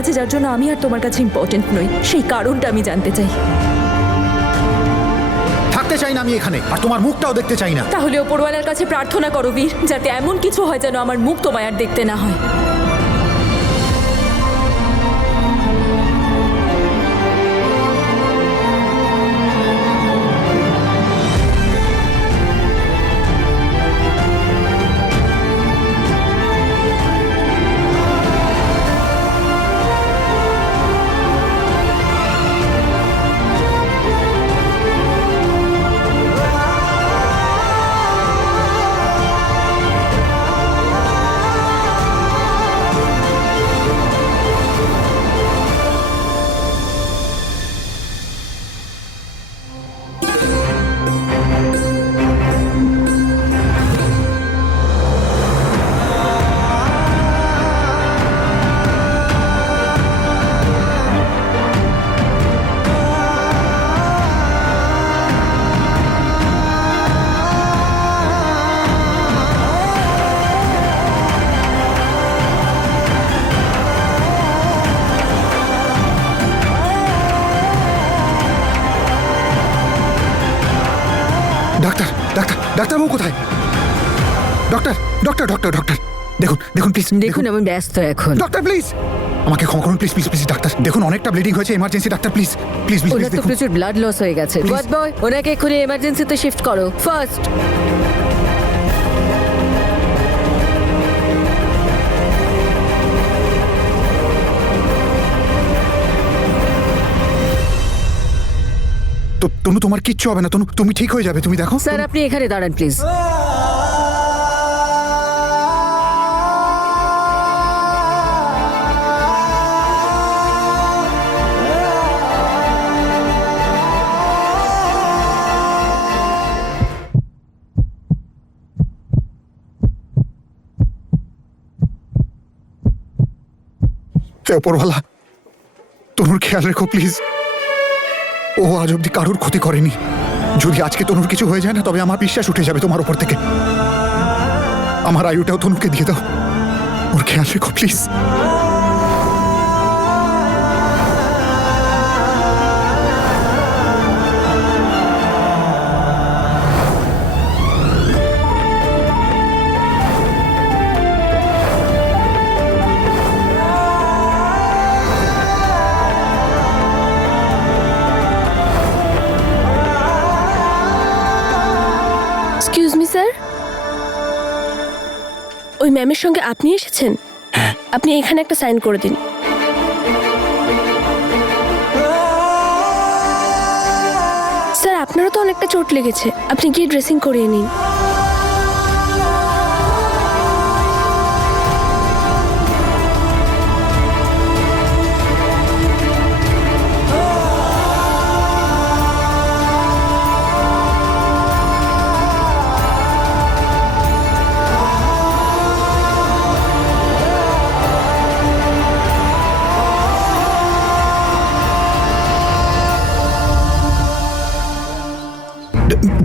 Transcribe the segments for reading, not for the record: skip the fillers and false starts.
আছে যার জন্য আমি আর তোমার কাছে ইম্পর্টেন্ট নই, সেই কারণটা আমি জানতে চাই। থাকতে চাই না আমি এখানে, আর তোমার মুখটাও দেখতে চাই না। তাহলে ওপরওয়ালার কাছে প্রার্থনা করো বীর, যাতে এমন কিছু হয় যেন আমার মুখ তোমায় আর দেখতে না হয়। ডাক্তার, ডাক্তার, ডাক্তারবাবু কোথায়? ডক্টর, ডক্টর, ডক্টর, ডক্টর, দেখুন, দেখুন প্লিজ, দেখুন আমি ব্যস্ত এখন। ডক্টর প্লিজ আমাকে ক্ষমা করুন, প্লিজ প্লিজ প্লিজ ডাক্তার, দেখুন অনেকটা ব্লিডিং হয়েছে, emergency doctor, please please please ওনার তো দেখুন। প্রচুর ব্লাড লস হয়ে গেছে। Please. গড বয়, ওনাকে এক্ষুনি এমার্জেন্সিতে শিফট করো ফার্স্ট। তো তনু, তোমার কিচ্ছু হবে না তনু, তুমি ঠিক হয়ে যাবে, তুমি দেখো। স্যার আপনি এখানে দাঁড়ান প্লিজ। হে ওপরওয়ালা, তনুর খেয়াল রেখো প্লিজ। ও আজ অব্দি কারোর ক্ষতি করেনি। যদি আজকে তনুর কিছু হয়ে যায় না, তবে আমার বিশ্বাস উঠে যাবে তোমার উপর থেকে। আমার আয়ুটাও তনুকে দিয়ে দাও, ওর খেয়াল রেখো প্লিজ। এক্সকিউজ মি স্যার, ওই ম্যামের সঙ্গে আপনি এসেছেন? আপনি এখানে একটা সাইন করে দিন। স্যার আপনারও তো অনেকটা চোট লেগেছে, আপনি গিয়ে ড্রেসিং করিয়ে নিন।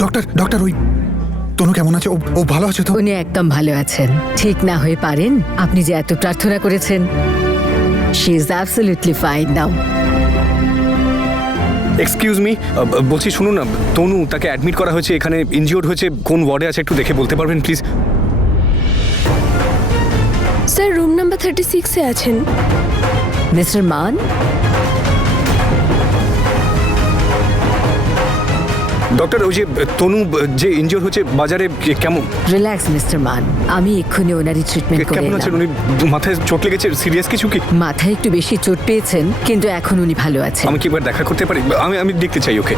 ডক্টর, ডক্টর, ওই তনু কেমন আছে? ও ভালো আছে তো? উনি একদম ভালো আছেন। ঠিক না হয়ে পারেন? আপনি যে এত প্রার্থনা করেছেন। She is absolutely fine now. Excuse me, বলছি শুনুন না, তনু তাকে অ্যাডমিট করা হয়েছে, এখানে ইনজিওর্ড হয়েছে, কোন ওয়ার্ডে আছে একটু দেখে বলতে পারবেন প্লিজ? স্যার রুম নাম্বার 36-এ আছেন। মিস্টার মান, ডক্টর, ওই যে তনু যে ইনজিওর হয়েছে বাজারে, কেমন রিল্যাক্স মিস্টার মান, আমি এক্ষুনি ওনারই ট্রিটমেন্ট করে কেমন আছেন এলাম। উনি? মাথায় চোট লেগেছে, সিরিয়াস কিছু কি? মাথায় একটু বেশি চোট পেয়েছেন, কিন্তু এখন উনি ভালো আছেন। আমি কি একবার দেখা করতে পারি? আমি দেখতে চাই ওকে।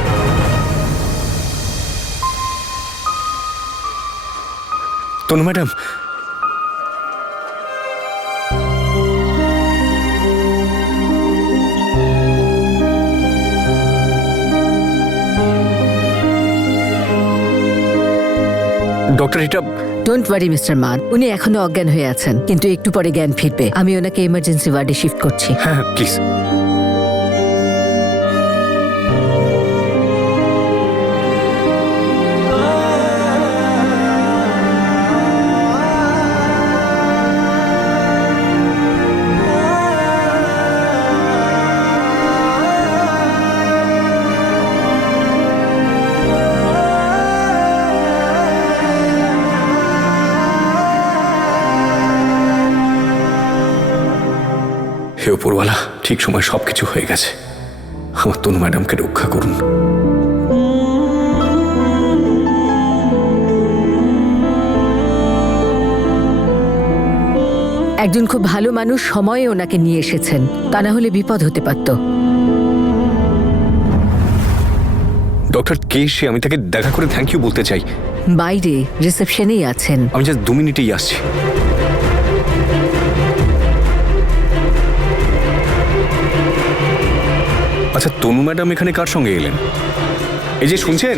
তনু ম্যাডাম, ডক্টর এটা ডোন্ট ওয়ারি মিস্টার মান, উনি এখনো অজ্ঞান হয়ে আছেন, কিন্তু একটু পরে জ্ঞান ফিরবে। আমি ওনাকে এমার্জেন্সি ওয়ার্ডে শিফট করছি। হ্যাঁ প্লিজ। হে উপরওয়ালা, ঠিক সময় সবকিছু হয়ে গেছে। আমার তনু ম্যাডামকে রক্ষা করুন। একজন খুব ভালো মানুষ সময়ে ওনাকে নিয়ে এসেছেন, তা না হলে বিপদ হতে পারত। ডক্টর কে সে? আমি তাকে দেখা করে থ্যাংক ইউ বলতে চাই। বাইরে রিসেপশনেই আছেন। আমি জাস্ট 2 মিনিটেই আসছি। আচ্ছা, তনু ম্যাডাম এখানে কার সঙ্গে এলেন? এই যে শুনছেন,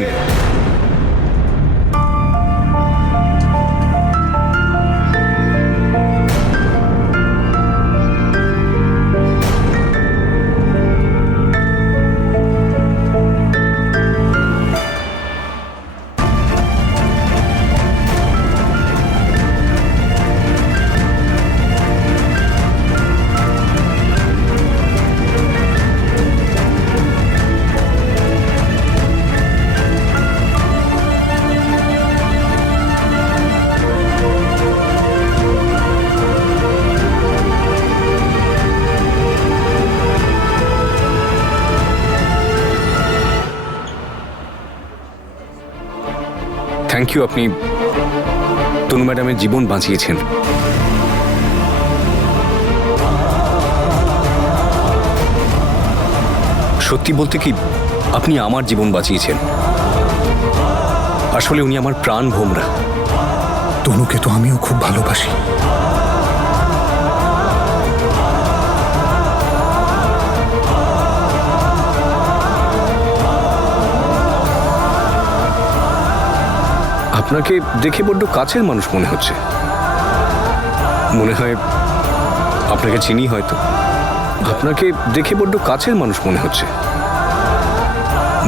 থ্যাংক ইউ, আপনি তনু ম্যাডামের জীবন বাঁচিয়েছেন। সত্যি বলতে কি, আপনি আমার জীবন বাঁচিয়েছেন। আসলে উনি আমার প্রাণ ভোমরা। তনুকে তো আমিও খুব ভালোবাসি। আপনাকে দেখে বড্ড কাছের মানুষ মনে হচ্ছে। মনে হয় আপনাকে চিনি হয়তো। আপনাকে দেখে বড্ড কাছের মানুষ মনে হচ্ছে।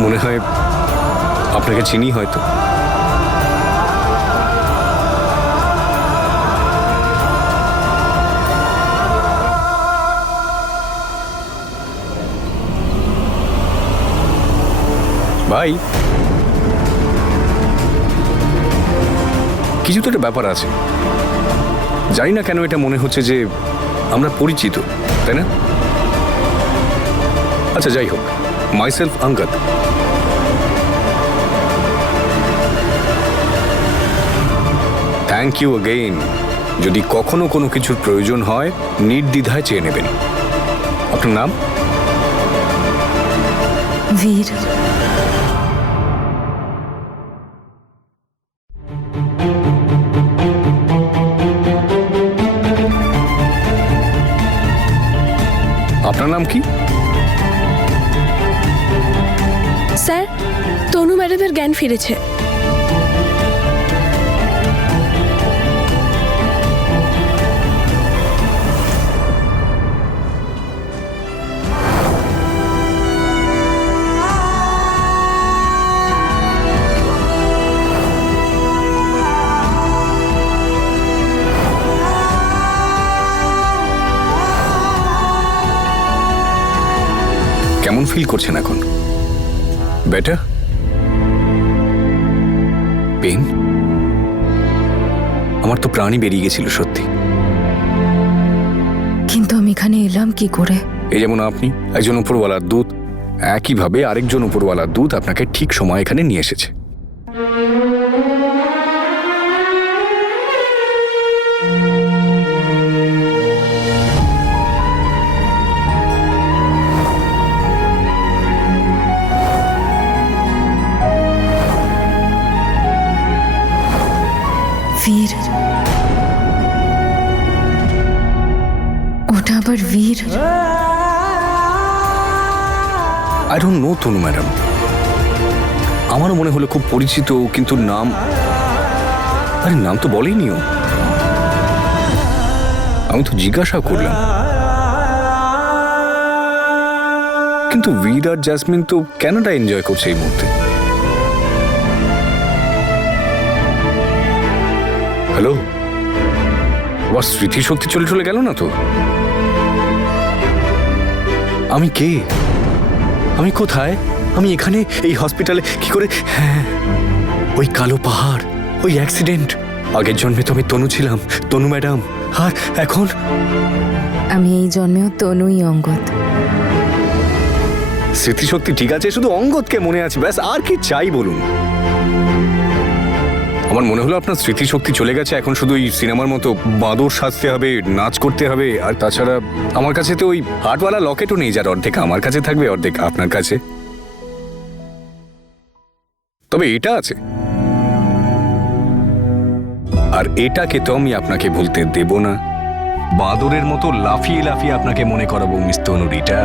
মনে হয় আপনাকে চিনি হয়তো। ভাই, কিছু তো একটা ব্যাপার আছে। জানি না কেন এটা মনে হচ্ছে যে আমরা পরিচিত, তাই না? আচ্ছা, যাই হোক, myself Angad. Thank you again. যদি কখনো কোনো কিছুর প্রয়োজন হয়, নির্দ্বিধায় চেয়ে নেবেন। আপনার নাম? বীর। আপনার নাম কি? স্যার, তনু ম্যাডামের জ্ঞান ফিরেছে। কেমন ফিল করছেন এখন? বেটার? পেন? আমার তো প্রাণই বেরিয়ে গেছিল সত্যি। কিন্তু আমি এখানে এলাম কি করে? এই যেমন আপনি একজন উপরওয়ালার দূত, একইভাবে আরেকজন উপরওয়ালার দূত আপনাকে ঠিক সময় এখানে নিয়ে এসেছে। বীর, ওটা আবার বীর? I don't know Tanu madam. আমারও মনে হলো খুব পরিচিত, কিন্তু নাম, আরে নাম তো বলেইনি ও। আমি তো জিজ্ঞাসা করলাম, কিন্তু বীর আর জ্যাসমিন তো ক্যানাডা এনজয় করছে এই মুহূর্তে। হ্যালো, আবার স্মৃতিশক্তি চলে চলে গেল না তো? আমি কে? আমি কোথায়? আমি এখানে এই হসপিটালে কি করে? হ্যাঁ, ওই কালো পাহাড়, ওই অ্যাক্সিডেন্ট। আগের জন্মে তো আমি তনু ছিলাম, তনু ম্যাডাম। আর এখন আমি এই জন্মেও তনুই অঙ্গদ। স্মৃতিশক্তি ঠিক আছে, শুধু অঙ্গদকে মনে আছে, ব্যাস। আর কি চাই বলুন? আমার মনে হলো আপনার স্মৃতিশক্তি চলে গেছে, এখন শুধু ওই সিনেমার মতো বাঁদর সাজতে হবে, নাচ করতে হবে। আর তাছাড়া আমার কাছে তো ওই হাটওয়ালা লকেটও নেই, যার অর্ধেক আমার কাছে থাকবে, অর্ধেক আপনার কাছে। তবে এটা আছে, আর এটাকে তো আমি আপনাকে বলতে দেব না। বাঁদরের মতো লাফিয়ে লাফিয়ে আপনাকে মনে করাবো মিস তনুরিটা।